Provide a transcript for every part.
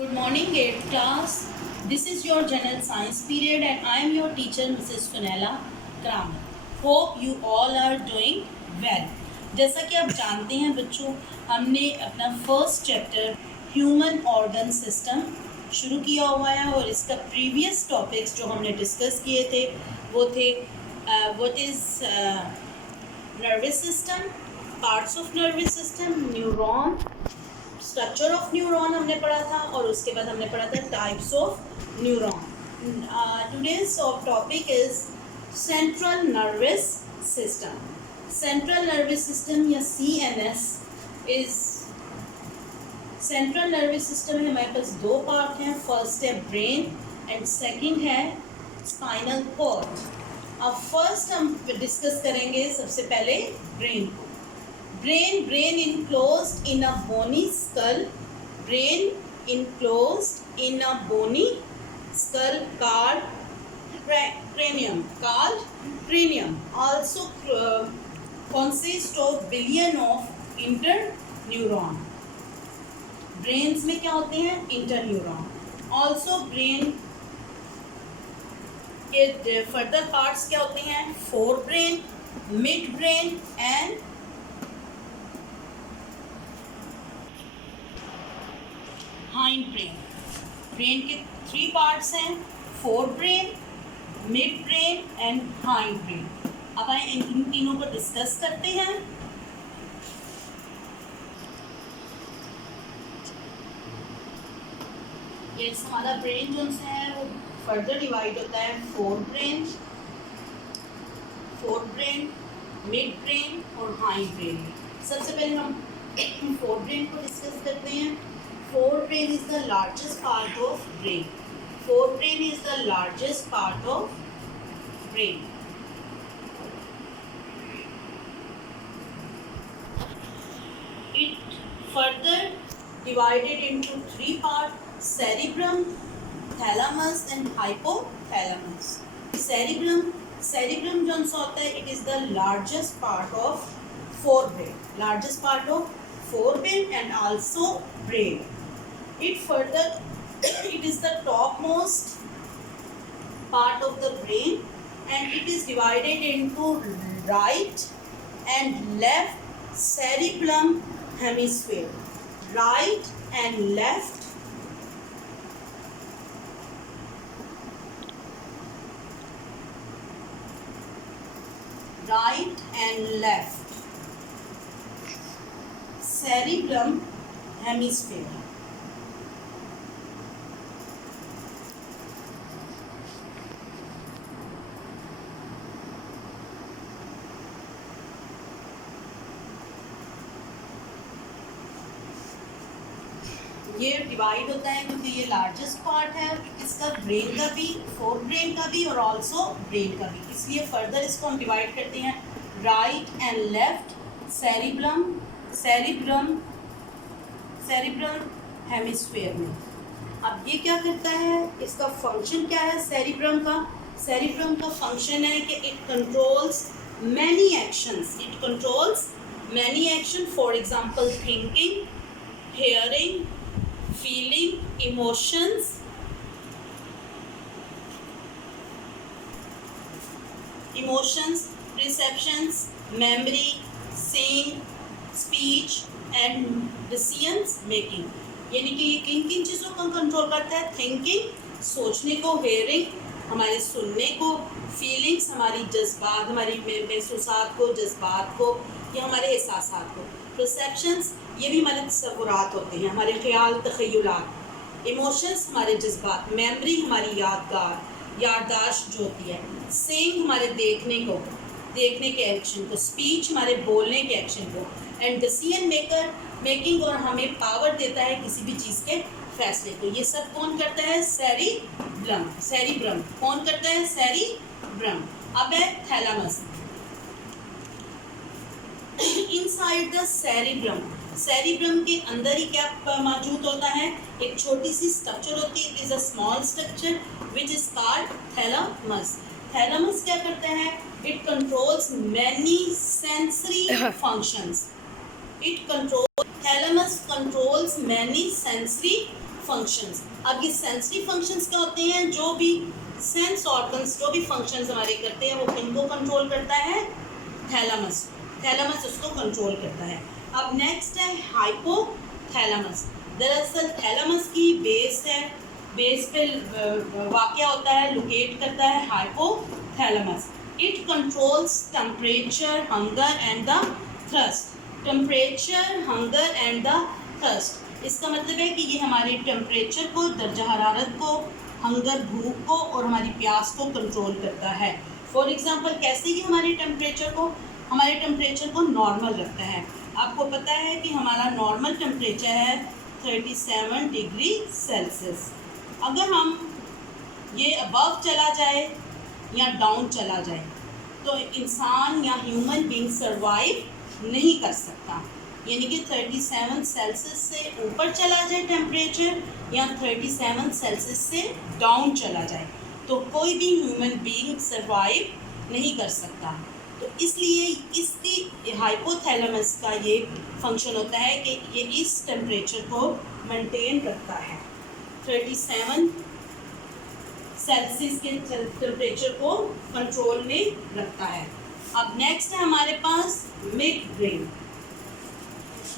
Good morning, 8th class. This is your general science period and I am your teacher Mrs. Funela Kramer. Hope you all are doing well. जैसा कि आप जानते हैं बच्चों, हमने अपना first chapter human organ system शुरू किया हुआ है और इसका प्रीवियस टॉपिक्स जो हमने डिस्कस किए थे वो थे what is nervous system, parts of nervous system, neuron, structure of neuron हमने पढ़ा था और उसके बाद हमने पढ़ा था types of neuron. Today's topic is central nervous system. Central nervous system या CNS is central nervous system में हमारे पास दो पार्ट हैं. फर्स्ट है ब्रेन एंड सेकंड है स्पाइनल कॉर्ड. अब फर्स्ट हम डिस्कस करेंगे सबसे पहले ब्रेन को. Brain enclosed in a bony skull. Brain enclosed in a bony skull called cranium. Also consists of billion of interneuron. Brains में क्या होते हैं? Interneuron. Also brain के further parts क्या होते हैं? forebrain, midbrain and hind brain. Brain के 3 parts हैं, fore brain, mid brain and hind brain. अब आए इन तीनों को डिस्कस करते हैं. ये हमारा ब्रेन जो है वो फर्दर डिवाइड होता है फोर ब्रेन, मिड ब्रेन और हाइंड ब्रेन. सबसे पहले हम फोर ब्रेन को डिस्कस करते हैं. Forebrain is the largest part of brain. Forebrain is the largest part of brain. It further divided into 3 parts: cerebrum, thalamus and hypothalamus. Cerebrum जो होता है, it is the largest part of forebrain. Largest part of forebrain and also brain. It is the topmost part of the brain and it is divided into right and left cerebellum hemisphere. Right and left cerebellum hemisphere. ये divide होता है क्योंकि ये largest part है इसका, brain का भी, fore brain का भी और ऑल्सो ब्रेन का भी. इसलिए फर्दर इसको हम डिवाइड करते हैं right and left cerebrum hemisphere में. अब ये क्या करता है, इसका फंक्शन क्या है सेरिब्रम का? सेरिब्रम का फंक्शन है कि it controls many action. For example thinking, hearing, feeling, emotions, perceptions, memory, seeing, speech and decisions making. यानी कि ये किन किन चीज़ों का कंट्रोल करता है? थिंकिंग, सोचने को, हेयरिंग, हमारे सुनने को, फीलिंग्स, हमारी जज्बात, हमारी महसूसात को, जज्बात को या हमारे एहसासात को. परसेप्शंस, ये भी हमारे तसव्वुरात होते हैं, हमारे ख्याल, तख़य्युलात. इमोशंस, हमारे जज्बात. मेमोरी, हमारी याददाश्त जो होती है. सेइंग, हमारे देखने के एक्शन को. स्पीच, हमारे बोलने के एक्शन को. एंड डिसीजन मेकिंग, और हमें पावर देता है किसी भी चीज़ के फैसले को. ये सब कौन करता है? सेरिब्रम. कौन करता है? सेरिब्रम. अब है थैलामस. इनसाइड द सेरिब्रम के अंदर ही क्या मौजूद होता है? एक छोटी सी स्ट्रक्चर होती है. It is a small structure which is called thalamus. Thalamus क्या करता है? It controls many sensory functions. Thalamus controls many sensory functions. अब ये सेंसरी फंक्शंस क्या होते हैं? जो भी सेंस ऑर्गन्स जो भी फंक्शंस हमारे करते हैं वो किनको कंट्रोल करता है? थैलेमस। थैलेमस उसको कंट्रोल करता है। अब नेक्स्ट है हाइपोथैलेमस। दरअसल थैलेमस की बेस है, बेस पे वाक़या होता है, लोकेट करता है hypothalamus. It controls temperature, hunger and the thrust. Temperature, hunger and the thirst, इसका मतलब है कि ये हमारे टेम्परेचर को, दर्जा हरारत को, हंगर भूख को और हमारी प्यास को कंट्रोल करता है। फॉर एग्जांपल कैसे ये हमारे टेम्परेचर को नॉर्मल रखता है। आपको पता है कि हमारा नॉर्मल टेम्परेचर है 37 डिग्री सेल्सियस। अगर हम ये अबव चला जाए या डाउन चला जाए तो इंसान या ह्यूमन बीइंग सर्वाइव नहीं कर सकता। यानी कि 37 सेल्सियस से ऊपर चला जाए टेम्परेचर या 37 सेल्सियस से डाउन चला जाए तो कोई भी ह्यूमन बीइंग सर्वाइव नहीं कर सकता। तो इसलिए इसकी हाइपोथैलेमस का ये फंक्शन होता है कि ये इस टेम्परेचर को मेंटेन रखता है, 37 सेल्सियस के टेम्परेचर को कंट्रोल में रखता है। अब नेक्स्ट है हमारे पास mid brain.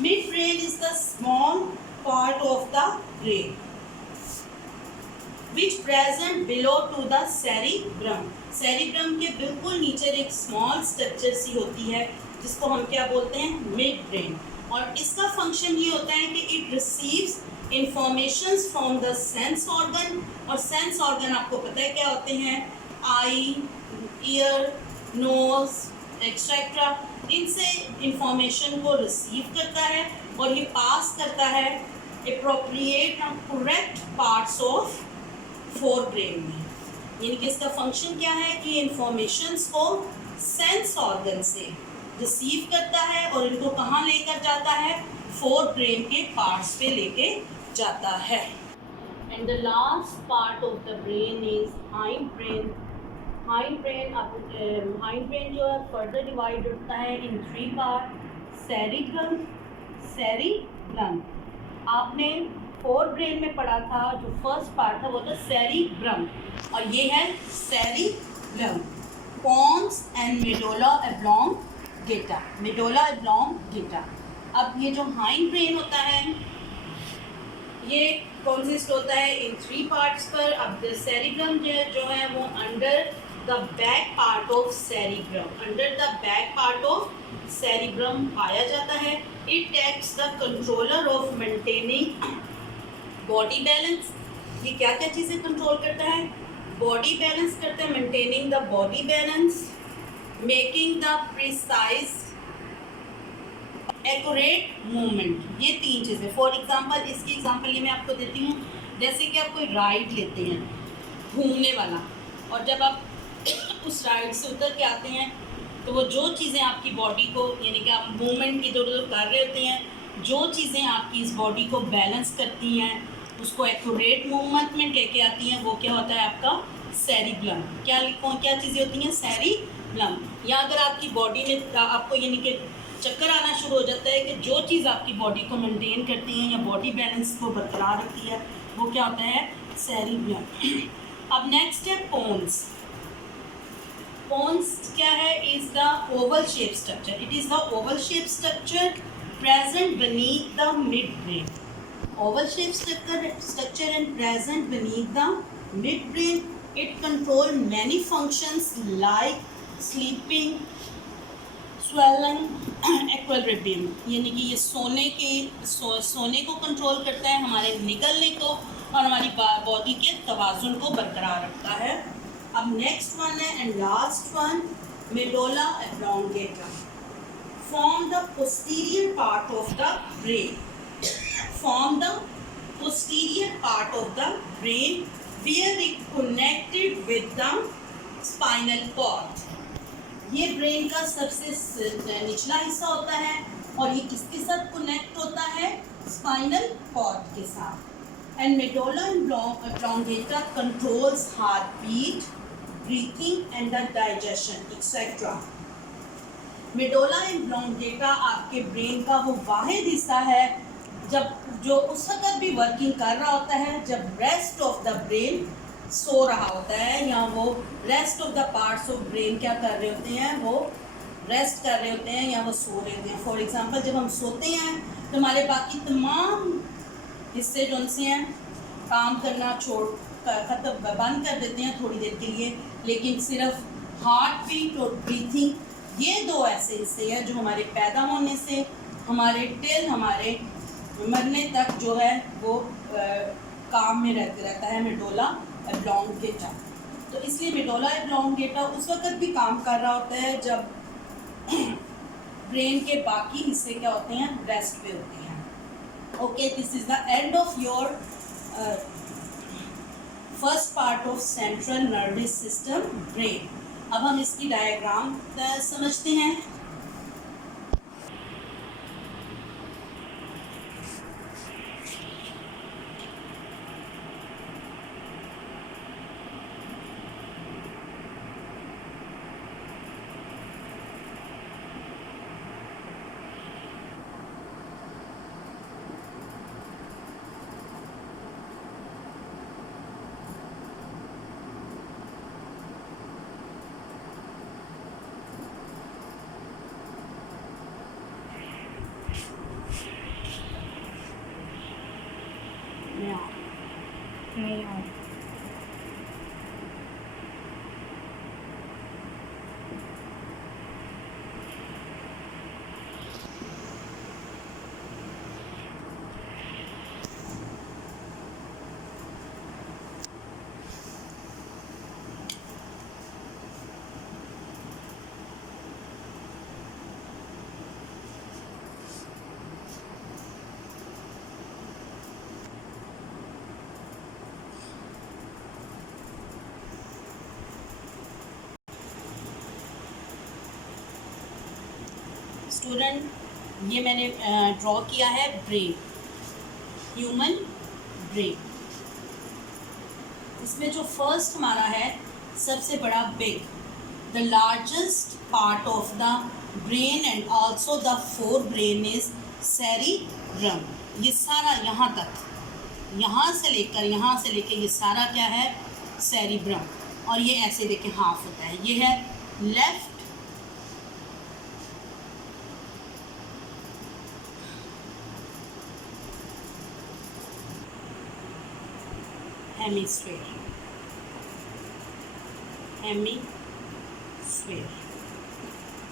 Mid brain is the small part of the brain which present below to the cerebrum। Cerebrum के बिल्कुल नीचे एक स्मॉल स्ट्रक्चर सी होती है जिसको हम क्या बोलते हैं? Mid brain. और इसका फंक्शन ये होता है कि it receives informations from the sense organ. और सेंस ऑर्गन आपको पता है क्या होते हैं? आई, ईयर, नोज एक्सेट्रा। इनसे इंफॉर्मेशन को रिसीव करता है और ये पास करता है एप्रोप्रिएट और correct parts of fore brain में। यानी कि इसका फंक्शन क्या है कि इंफॉर्मेशंस को सेंस ऑर्गन से रिसीव करता है और इनको कहाँ लेकर जाता है? फोर ब्रेन के पार्ट्स पे लेके जाता है। And the last part of the brain is hind brain. Hind brain जो है फर्दर डिवाइड होता है इन 3 पार्ट। सेरिब्रम आपने फोर ब्रेन में पढ़ा था, जो फर्स्ट पार्ट था वो था सेरिब्रम और ये है cerebrum. Pons and medulla oblongata. Medulla oblongata. अब ये जो हाइंड ब्रेन होता है ये कंसिस्ट होता है इन 3 पार्ट्स पर। अब सेरिब्रम जो है वो under the back part of cerebrum, under the back part of cerebrum पाया जाता है। It takes the controller of maintaining body balance. ये क्या क्या चीज़ें कंट्रोल करता है? बॉडी बैलेंस करता है, maintaining the body balance, making the precise accurate movement. ये 3 चीज़ें। फॉर एग्जांपल इसकी एग्जांपल ये मैं आपको देती हूँ। जैसे कि आप कोई राइड लेते हैं घूमने वाला, और जब आप उस राइड से उतर के आते हैं तो वो जो चीज़ें आपकी बॉडी को, यानी कि आप मूवमेंट इधर उधर कर रहे होते हैं, जो चीज़ें आपकी इस बॉडी को बैलेंस करती हैं, उसको एक्यूरेट मूवमेंट में लेके आती हैं, वो क्या होता है? आपका सेरिब्रम। क्या चीज़ें होती हैं? सेरिब्रम। या अगर आपकी बॉडी में आपको यानी कि चक्कर आना शुरू हो जाता है कि जो चीज़ आपकी बॉडी को मेंटेन करती है या बॉडी बैलेंस को बरकरार रखती है वो क्या होता है? सेरिब्रम। अब नेक्स्ट है पोन्स। पोन्स क्या है? Is the Oval shape structure. It is the Oval shape structure present beneath the midbrain. Oval shape structure and present beneath the midbrain. It controls many functions like sleeping, swelling, equilibrium. यानी कि ये सोने को control करता है, हमारे निगलने को और हमारी बॉडी के तवाज़ुन को बरकरार रखता है। अब नेक्स्ट वन है and last one, medulla oblongata. Form the posterior part of the brain. Form the posterior part of the brain where it connected with the spinal cord. ये ब्रेन का सबसे निचला हिस्सा होता है और ये किसके साथ कनेक्ट होता है? स्पाइनल कॉर्ड के साथ। And medulla oblongata controls heart beat, breathing and the digestion etcetera. Medulla oblongata आपके ब्रेन का वो वाहिद हिस्सा है जब जो उस वक्त भी वर्किंग कर रहा होता है जब rest of the brain so रहा होता है, या वो rest of the parts of brain क्या कर रहे होते हैं, वो रेस्ट कर रहे होते हैं या वो सो रहे होते हैं। फॉर एग्जांपल जब हम सोते हैं तो हमारे बाकी तमाम हिस्से जो उनसे हैं काम करना खत्म बंद कर देते हैं थोड़ी देर के लिए, लेकिन सिर्फ हार्ट बीट और ब्रीथिंग ये दो ऐसे हिस्से हैं जो हमारे पैदा होने से हमारे टिल हमारे मरने तक जो है वो काम में रहता है, मेडुला ऑब्लोंगेटा। तो इसलिए मेडुला ऑब्लोंगेटा उस वक्त भी काम कर रहा होता है जब ब्रेन के बाकी हिस्से क्या होते हैं, रेस्ट पे होते हैं। Okay, this is the end of your first part of central nervous system brain. अब हम इसकी डायग्राम समझते हैं। नहीं आ स्टूडेंट, ये मैंने ड्रॉ किया है ब्रेन, ह्यूमन ब्रेन। इसमें जो फर्स्ट हमारा है सबसे बड़ा big, the largest part of the brain and also the fore brain is cerebrum. ये सारा यहाँ से लेकर ये सारा क्या है, सेरिब्रम। और ये ऐसे देखें हाफ होता है, ये है लेफ्ट हेमिस्फीयर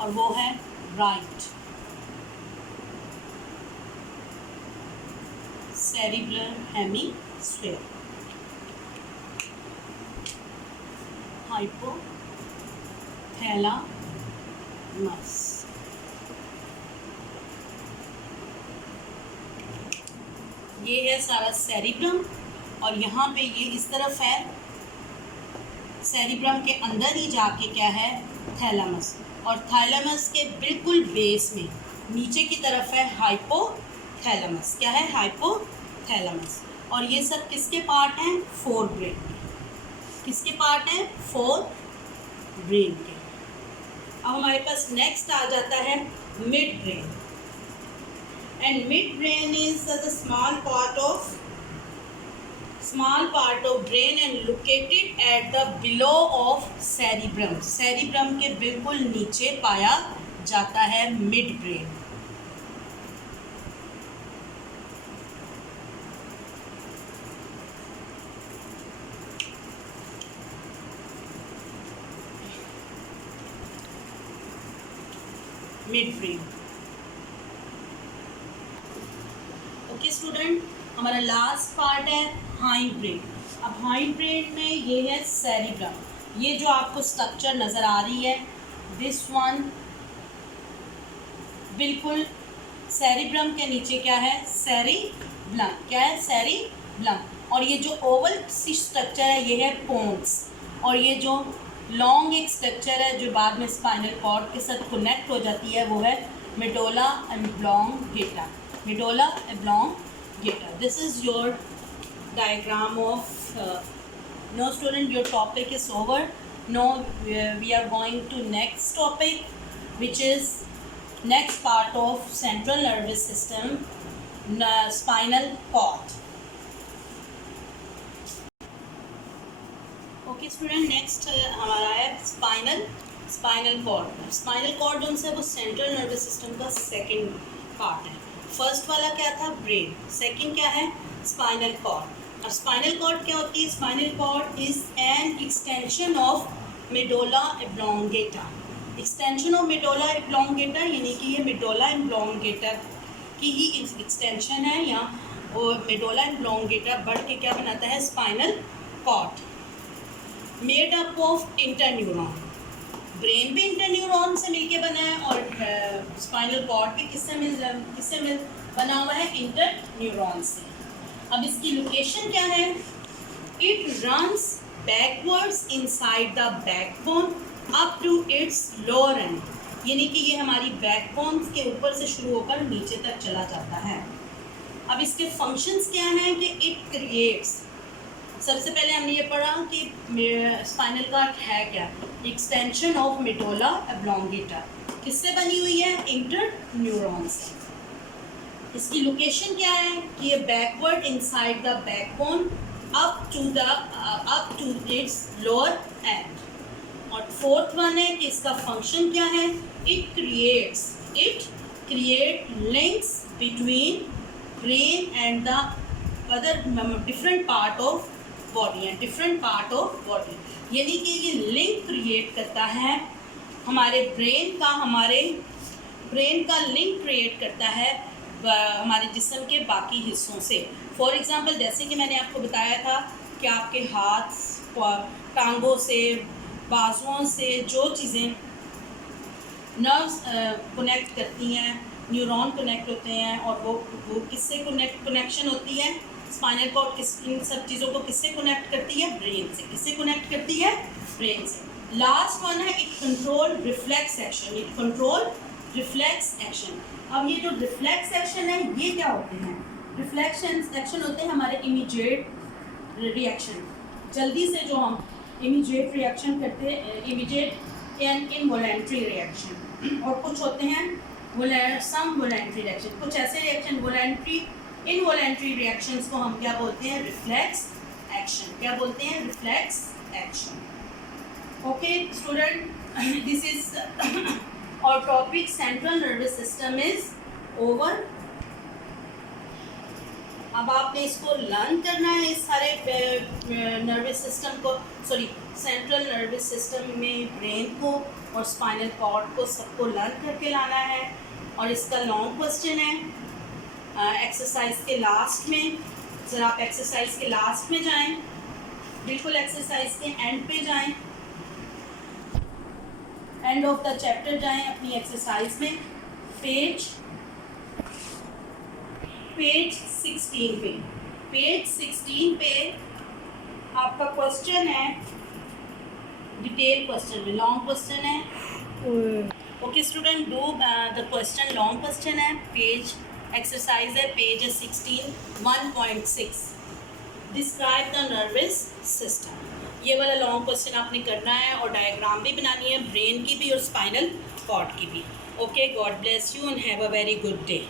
और वो है राइट सेरिब्रल हेमिस्फीयर। हाइपोथैलेमस, ये है सारा सेरिब्रम। और यहाँ पे ये इस तरफ है, सेरिब्रम के अंदर ही जाके क्या है, थैलेमस। और थैलेमस के बिल्कुल बेस में नीचे की तरफ है हाइपोथैलेमस। क्या है, हाइपोथैलेमस। और ये सब किसके पार्ट हैं, फोर ब्रेन के। किसके पार्ट हैं, फोर ब्रेन के। अब हमारे पास नेक्स्ट आ जाता है mid brain. And mid brain is the small part of brain and located at the below of cerebrum। cerebrum के बिल्कुल नीचे पाया जाता है mid brain. Mid brain. Okay student, हमारा लास्ट पार्ट है हाइंड ब्रेन। अब हाइंड ब्रेन में ये है सेरिब्रम। ये जो आपको स्ट्रक्चर नज़र आ रही है, दिस वन बिल्कुल सेरिब्रम के नीचे क्या है, सेरिब्लम। क्या है, सेरिब्लम। और ये जो ओवल सी स्ट्रक्चर है ये है पोन्स। और ये जो लॉन्ग एक स्ट्रक्चर है जो बाद में स्पाइनल कॉर्ड के साथ कनेक्ट हो जाती है, वो है medulla oblongata. Medulla oblongata. This is your diagram of no student, your topic is over. Now we are going to next topic, which is next part of central nervous system, spinal cord. Okay student, next हमारा है spinal cord. Spinal cord जो है वो central nervous system का second part है। First वाला क्या था, ब्रेन, सेकंड क्या है, स्पाइनल कॉर्ड। और स्पाइनल कॉर्ड क्या होती है, spinal cord is an extension of medulla oblongata. Extension of medulla oblongata यानी कि ये मेडुला ऑब्लोंगेटा की ही एक्सटेंशन है, या और मेडुला ऑब्लोंगेटा बढ़ के क्या बनाता है, spinal cord. Made up of interneuron, brain भी इंटरन्यूरॉन से मिलके बना है और स्पाइनल कॉर्ड भी किससे मिल बना हुआ है, इंटरन्यूरॉन से। अब इसकी लोकेशन क्या है, it runs backwards inside the backbone up to its lower end, यानी कि ये हमारी बैकबोन के ऊपर से शुरू होकर नीचे तक चला जाता है। अब इसके फंक्शंस क्या हैं कि इट क्रिएट्स, सबसे पहले हमने ये पढ़ा कि स्पाइनल कॉर्ड है क्या, एक्सटेंशन ऑफ मेडुला ऑब्लोंगेटा, किससे बनी हुई है, इंटरन्यूरॉन से। इसकी लोकेशन क्या है कि ये backward inside the backbone up to its lower end. और फोर्थ वन है कि इसका फंक्शन क्या है, it create links between brain and the other different part of body है, डिफरेंट पार्ट ऑफ बॉडी, यानी कि ये लिंक क्रिएट करता है हमारे ब्रेन का लिंक क्रिएट करता है हमारे जिस्म के बाकी हिस्सों से। फॉर एग्जांपल, जैसे कि मैंने आपको बताया था कि आपके हाथ, टांगों से, बाजुओं से जो चीज़ें नर्व्स कनेक्ट करती हैं, न्यूरॉन कनेक्ट होते हैं, और वो किससे कनेक्शन होती है, स्पाइनल कॉर्ड इन सब चीज़ों को किससे कनेक्ट करती है, ब्रेन से। किससे कनेक्ट करती है, ब्रेन से। लास्ट वन है इट कंट्रोल रिफ्लेक्स एक्शन। अब ये जो रिफ्लेक्स एक्शन है ये क्या होते हैं, रिफ्लेक्स एक्शन होते हैं हमारे इमीडिएट रिएक्शन, जल्दी से जो हम इमीडिएट रिएक्शन करते हैं, इमीडिएट एंड इनवॉलेंट्री रिएक्शन, और कुछ होते हैं सम वॉलेंट्री रिएक्शन, कुछ ऐसे रिएक्शन वॉलेंट्री इनवॉलेंट्री रिएक्शंस को हम क्या बोलते हैं, रिफ्लेक्स एक्शन। क्या बोलते हैं, reflex action. Okay student, this is our topic central nervous system is over. अब आपने इसको लर्न करना है, इस सारे नर्वस सिस्टम को, सॉरी सेंट्रल नर्वस सिस्टम में ब्रेन को और स्पाइनल कॉर्ड को सबको लर्न करके लाना है। और इसका लॉन्ग क्वेश्चन है एक्सरसाइज के लास्ट में। ज़रा आप एक्सरसाइज के लास्ट में जाएं, बिल्कुल एक्सरसाइज के एंड पे जाएं, एंड ऑफ द चैप्टर जाएं अपनी एक्सरसाइज में, पेज 16 पे। पेज 16 पे आपका क्वेश्चन है, डिटेल क्वेश्चन में, लॉन्ग क्वेश्चन है। Okay student, do the question, long question है, पेज एक्सरसाइज है, page 16 1.6, describe the nervous system. ये वाला लॉन्ग क्वेश्चन आपने करना है और डायग्राम भी बनानी है, ब्रेन की भी और स्पाइनल कॉर्ड की भी। Okay, God bless you and have a very good day.